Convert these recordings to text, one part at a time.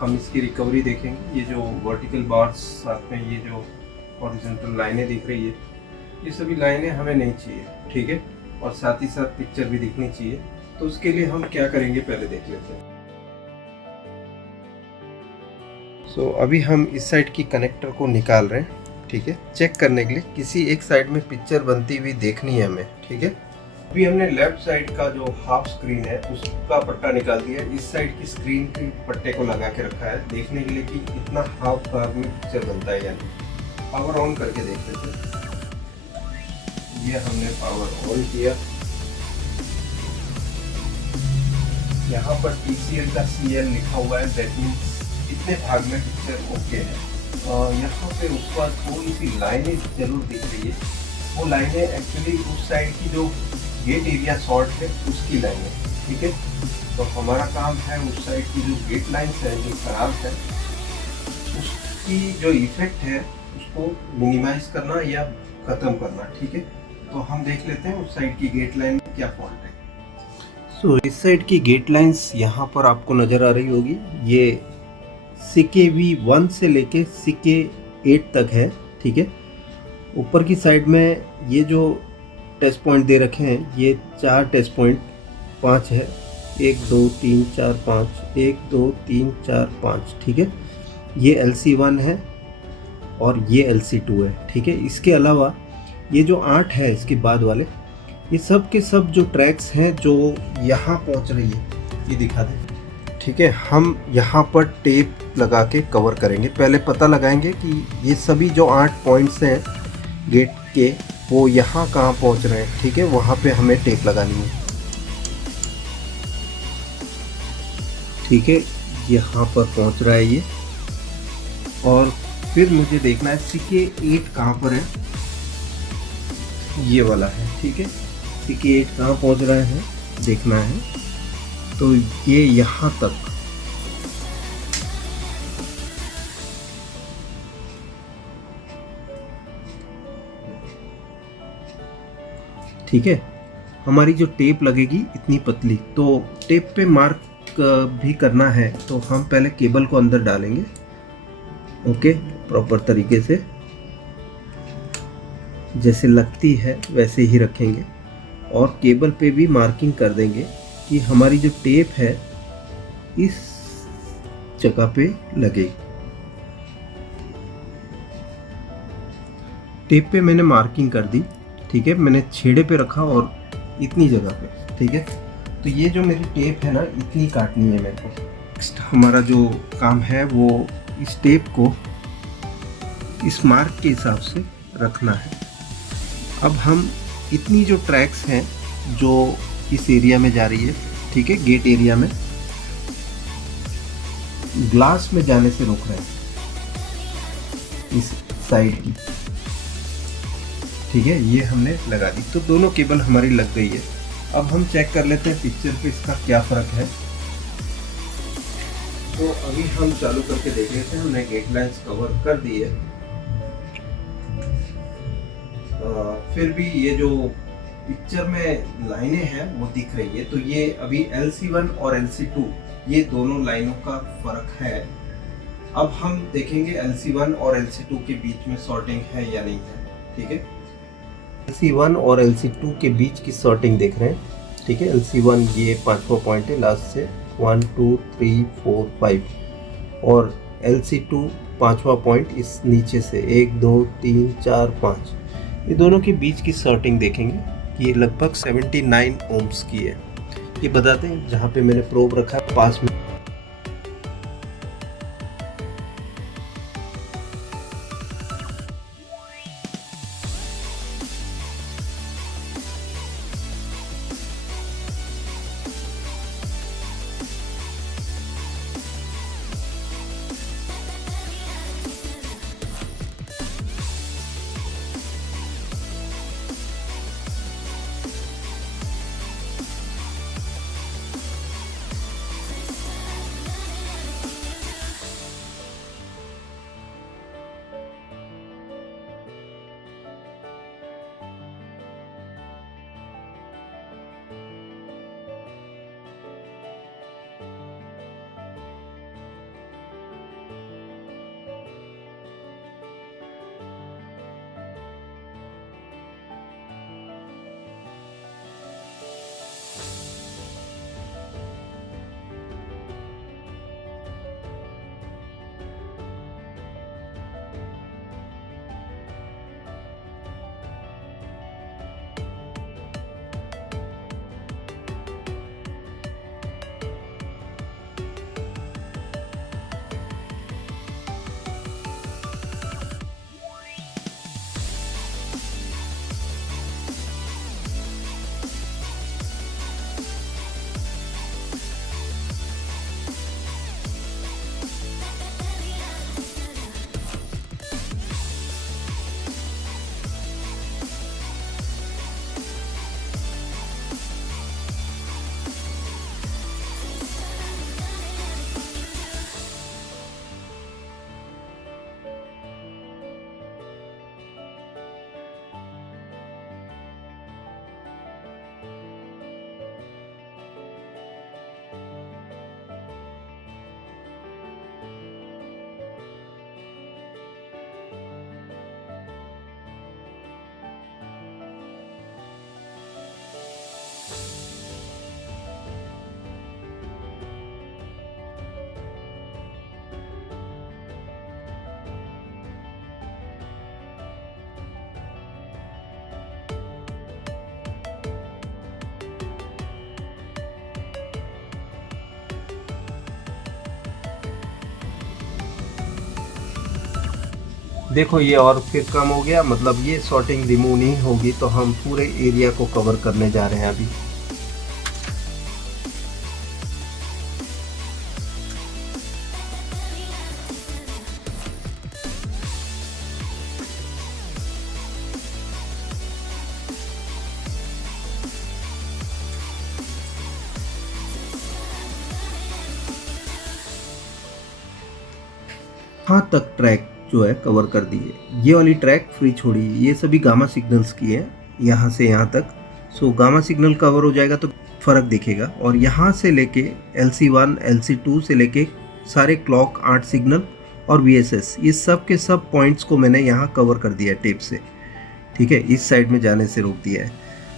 हम इसकी रिकवरी देखेंगे। ये जो वर्टिकल बार्स साथ में ये जो हॉरिजॉन्टल लाइनें दिख रही है, ये सभी लाइनें हमें नहीं चाहिए, ठीक है। और साथ ही साथ पिक्चर भी दिखनी चाहिए। तो उसके लिए हम क्या करेंगे पहले देख लेते हैं। अभी हम इस साइड की कनेक्टर को निकाल रहे हैं, ठीक है, चेक करने के लिए किसी एक साइड में पिक्चर बनती हुई देखनी है हमें, ठीक है। अभी हमने लेफ्ट साइड का जो हाफ स्क्रीन है उसका पट्टा निकाल दिया, इस साइड की स्क्रीन के पट्टे को लगा के रखा है देखने के लिए कि इतना हाफ भाग में पिक्चर बनता है या नहीं। पावर ऑन करके देख लेते हैं। ये हमने पावर ऑन किया। यहाँ पर TCL का CL लिखा हुआ है, दैट मीन्स इतने भाग में पिक्चर ओके है। यहाँ पे ऊपर थोड़ी सी लाइनें जरूर दिख रही है, वो लाइनें एक्चुअली उस साइड की जो गेट एरिया शॉर्ट है उसकी लाइनें, ठीक है। तो हमारा काम है उस साइड की जो गेट लाइन्स है जो खराब है उसकी जो इफेक्ट है उसको मिनिमाइज करना या ख़त्म करना, ठीक है। तो हम देख लेते हैं उस साइड की गेट लाइन में क्या फॉल्ट है। इस साइड की गेट लाइन्स यहाँ पर आपको नज़र आ रही होगी। ये CKV1 से लेके CK8 तक है, ठीक है। ऊपर की साइड में ये जो टेस्ट पॉइंट दे रखे हैं ये 4 टेस्ट पॉइंट 5 है, 1 2 3 4 5, 1 2 3 4 5, ठीक है। ये LC1 है और ये LC2 है, ठीक है। इसके अलावा ये जो 8 है इसके बाद वाले, ये सब के सब जो ट्रैक्स हैं जो यहाँ पहुँच रही है ये दिखा दें, ठीक है। हम यहाँ पर टेप लगा के कवर करेंगे। पहले पता लगाएंगे कि ये सभी जो 8 पॉइंट्स हैं गेट के वो यहाँ कहाँ पहुँच रहे हैं, ठीक है। वहाँ पे हमें टेप लगानी है, ठीक है। यहाँ पर पहुँच रहा है ये, और फिर मुझे देखना है CK8 कहाँ पर है, ये वाला है, ठीक है। CK8 कहाँ पहुँच रहा है देखना है। तो ये यहाँ तक, ठीक है। हमारी जो टेप लगेगी इतनी पतली, तो टेप पे मार्क भी करना है तो हम पहले केबल को अंदर डालेंगे, ओके, प्रॉपर तरीके से जैसे लगती है वैसे ही रखेंगे, और केबल पे भी मार्किंग कर देंगे कि हमारी जो टेप है इस जगह पे लगे। टेप पे मैंने मार्किंग कर दी, ठीक है। मैंने छेड़े पे रखा और इतनी जगह पे, ठीक है। तो ये जो मेरी टेप है ना इतनी काटनी है मेरे को। नेक्स्ट हमारा जो काम है वो इस टेप को इस मार्क के हिसाब से रखना है। अब हम इतनी जो ट्रैक्स हैं जो इस एरिया में जा रही है, ठीक है, गेट एरिया में, ग्लास में जाने से रोक रहे हैं इस साइड की, ठीक है। ये हमने लगा दी, तो दोनों केबल हमारी लग गई है। अब हम चेक कर लेते हैं पिक्चर पे इसका क्या फ़र्क है। तो अभी हम चालू करके देख लेते हैं। हमने गेट लाइन्स कवर कर दी है, फिर भी ये जो पिक्चर में लाइनें हैं वो दिख रही है। तो ये अभी LC1 और LC2 ये दोनों लाइनों का फ़र्क है। अब हम देखेंगे LC1 और LC2 के बीच में सॉर्टिंग है या नहीं है, ठीक है। LC1 और LC2 के बीच की सॉर्टिंग देख रहे हैं, ठीक है। LC1 ये 5वां पॉइंट है लास्ट से, 1 2 3 4 5, और LC2 5वां पॉइंट इस नीचे से 1 2 3 4 5, ये दोनों के बीच की सॉर्टिंग देखेंगे कि ये लगभग 79 ओम्स की है। ये बताते हैं जहाँ पे मैंने प्रोब रखा है पास में। देखो ये और फिर कम हो गया, मतलब ये सॉर्टिंग रिमूव नहीं होगी, तो हम पूरे एरिया को कवर करने जा रहे हैं अभी। यहाँ तक ट्रैक जो है कवर कर दिए। ये वाली ट्रैक फ्री छोड़ी, ये सभी गामा सिग्नल्स की है यहाँ से यहाँ तक। सो गामा सिग्नल कवर हो जाएगा तो फ़र्क दिखेगा। और यहाँ से लेके LC1 LC2 से लेके सारे क्लॉक 8 सिग्नल और VSS, ये सब के सब पॉइंट्स को मैंने यहाँ कवर कर दिया है टेप से। ठीक है, इस साइड में जाने से रोक दिया है।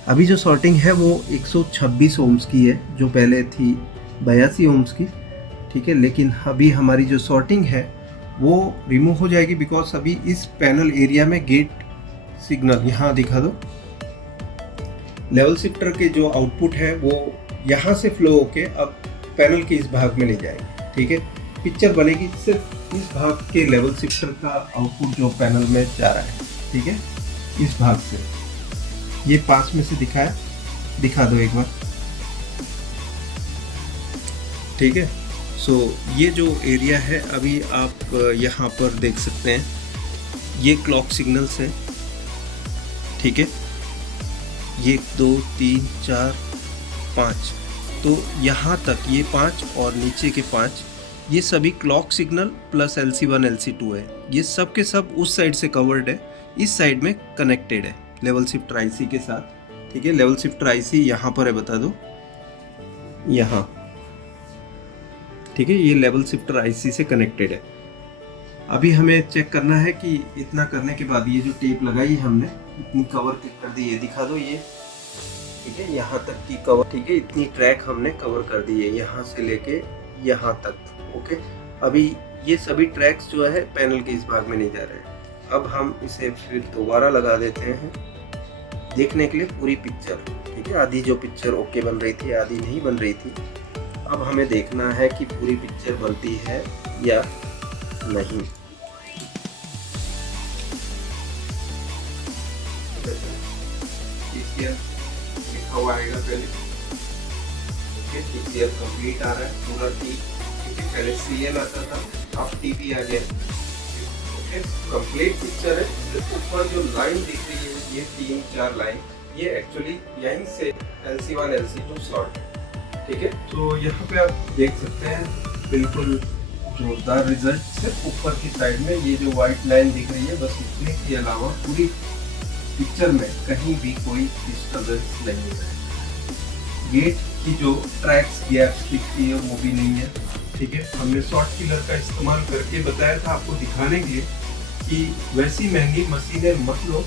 अभी जो सॉर्टिंग है वो 126 ओम्स की है, जो पहले थी 82 ओम्स की। ठीक है, लेकिन अभी हमारी जो सॉर्टिंग है वो रिमूव हो जाएगी, बिकॉज अभी इस पैनल एरिया में गेट सिग्नल यहाँ दिखा दो, लेवल शिफ्टर के जो आउटपुट है वो यहाँ से फ्लो होके अब पैनल के इस भाग में ले जाएगी। ठीक है, पिक्चर बनेगी सिर्फ इस भाग के लेवल शिफ्टर का आउटपुट जो पैनल में जा रहा है। ठीक है, इस भाग से ये पास में से दिखा दो एक बार। ठीक है, सो ये जो एरिया है अभी आप यहाँ पर देख सकते हैं, ये क्लॉक सिग्नल्स हैं। ठीक है, ये 2 3 4 5, तो यहाँ तक ये 5 और नीचे के 5, ये सभी clock signal plus LC1 LC2 है। ये सब के सब उस साइड से कवर्ड है, इस साइड में कनेक्टेड है लेवल शिफ्टर IC के साथ। ठीक है, लेवल शिफ्टर IC यहाँ पर है, बता दो यहाँ। ठीक है, ये लेवल शिफ्टर IC से कनेक्टेड है। अभी हमें चेक करना है कि इतना करने के बाद ये जो टेप लगाई हमने इतनी कवर कर दी है, दिखा दो ये। ठीक है, यहाँ तक की कवर। ठीक है, इतनी ट्रैक हमने कवर कर दी है यहाँ से लेके यहाँ तक। ओके, अभी ये सभी ट्रैक्स जो है पैनल के इस भाग में नहीं जा रहे हैं। अब हम इसे फिर दोबारा लगा देते हैं देखने के लिए पूरी पिक्चर। ठीक है, आधी जो पिक्चर ओके बन रही थी, आधी नहीं बन रही थी। अब हमें देखना है कि पूरी पिक्चर बनती है या नहीं। लिखा हुआ आएगा पहले। पिक्चर कंप्लीट आ रहा है पूरा टी। पहले CL आता था, अब TP आ गया। कंप्लीट पिक्चर है। सिर्फ ऊपर जो लाइन दिख रही है ये 3-4 लाइन, ये एक्चुअली यहीं से LC1 LC2 स्लॉट। ठीक है, तो यहाँ पे आप देख सकते हैं बिल्कुल जोरदार रिजल्ट। सिर्फ ऊपर की साइड में ये जो व्हाइट लाइन दिख रही है, बस इतने के अलावा पूरी पिक्चर में कहीं भी कोई डिस्टर्बेंस नहीं है। गेट की जो ट्रैक्स गैप्स दिखती है वो भी नहीं है। ठीक है, हमने शॉर्ट किलर का इस्तेमाल करके बताया था आपको दिखाने के लिए कि वैसी महंगी मशीनें मत लो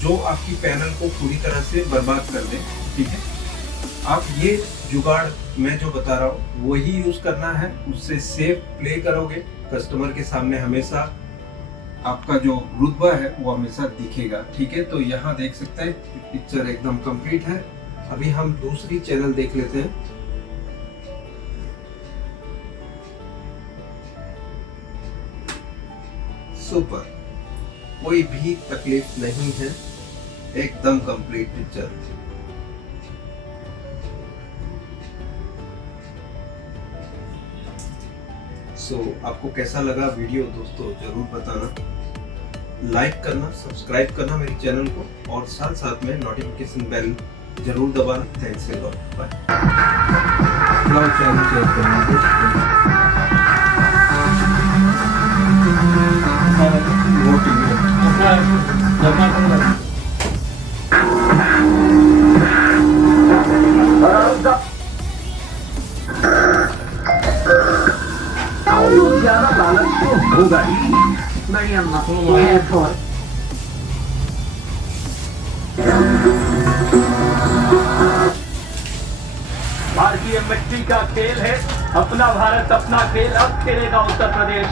जो आपकी पैनल को पूरी तरह से बर्बाद कर दे। ठीक है, आप ये जुगाड़ मैं जो बता रहा हूँ वही यूज करना है, उससे सेफ प्ले करोगे। कस्टमर के सामने हमेशा आपका जो रुतबा है वो हमेशा दिखेगा। ठीक है, तो यहाँ देख सकते हैं पिक्चर एकदम कंप्लीट है। अभी हम दूसरी चैनल देख लेते हैं। सुपर, कोई भी तकलीफ नहीं है, एकदम कंप्लीट पिक्चर। आपको कैसा लगा वीडियो दोस्तों जरूर बताना। लाइक करना, सब्सक्राइब करना मेरे चैनल को, और साथ साथ में नोटिफिकेशन बेल जरूर दबाना। Thanks a lot, bye. Channel share करना। ज्यादा लालच तो होगा ही नहीं। अम्मा भारतीय मिट्टी का खेल है, अपना भारत अपना खेल। अब खेलेगा उत्तर प्रदेश।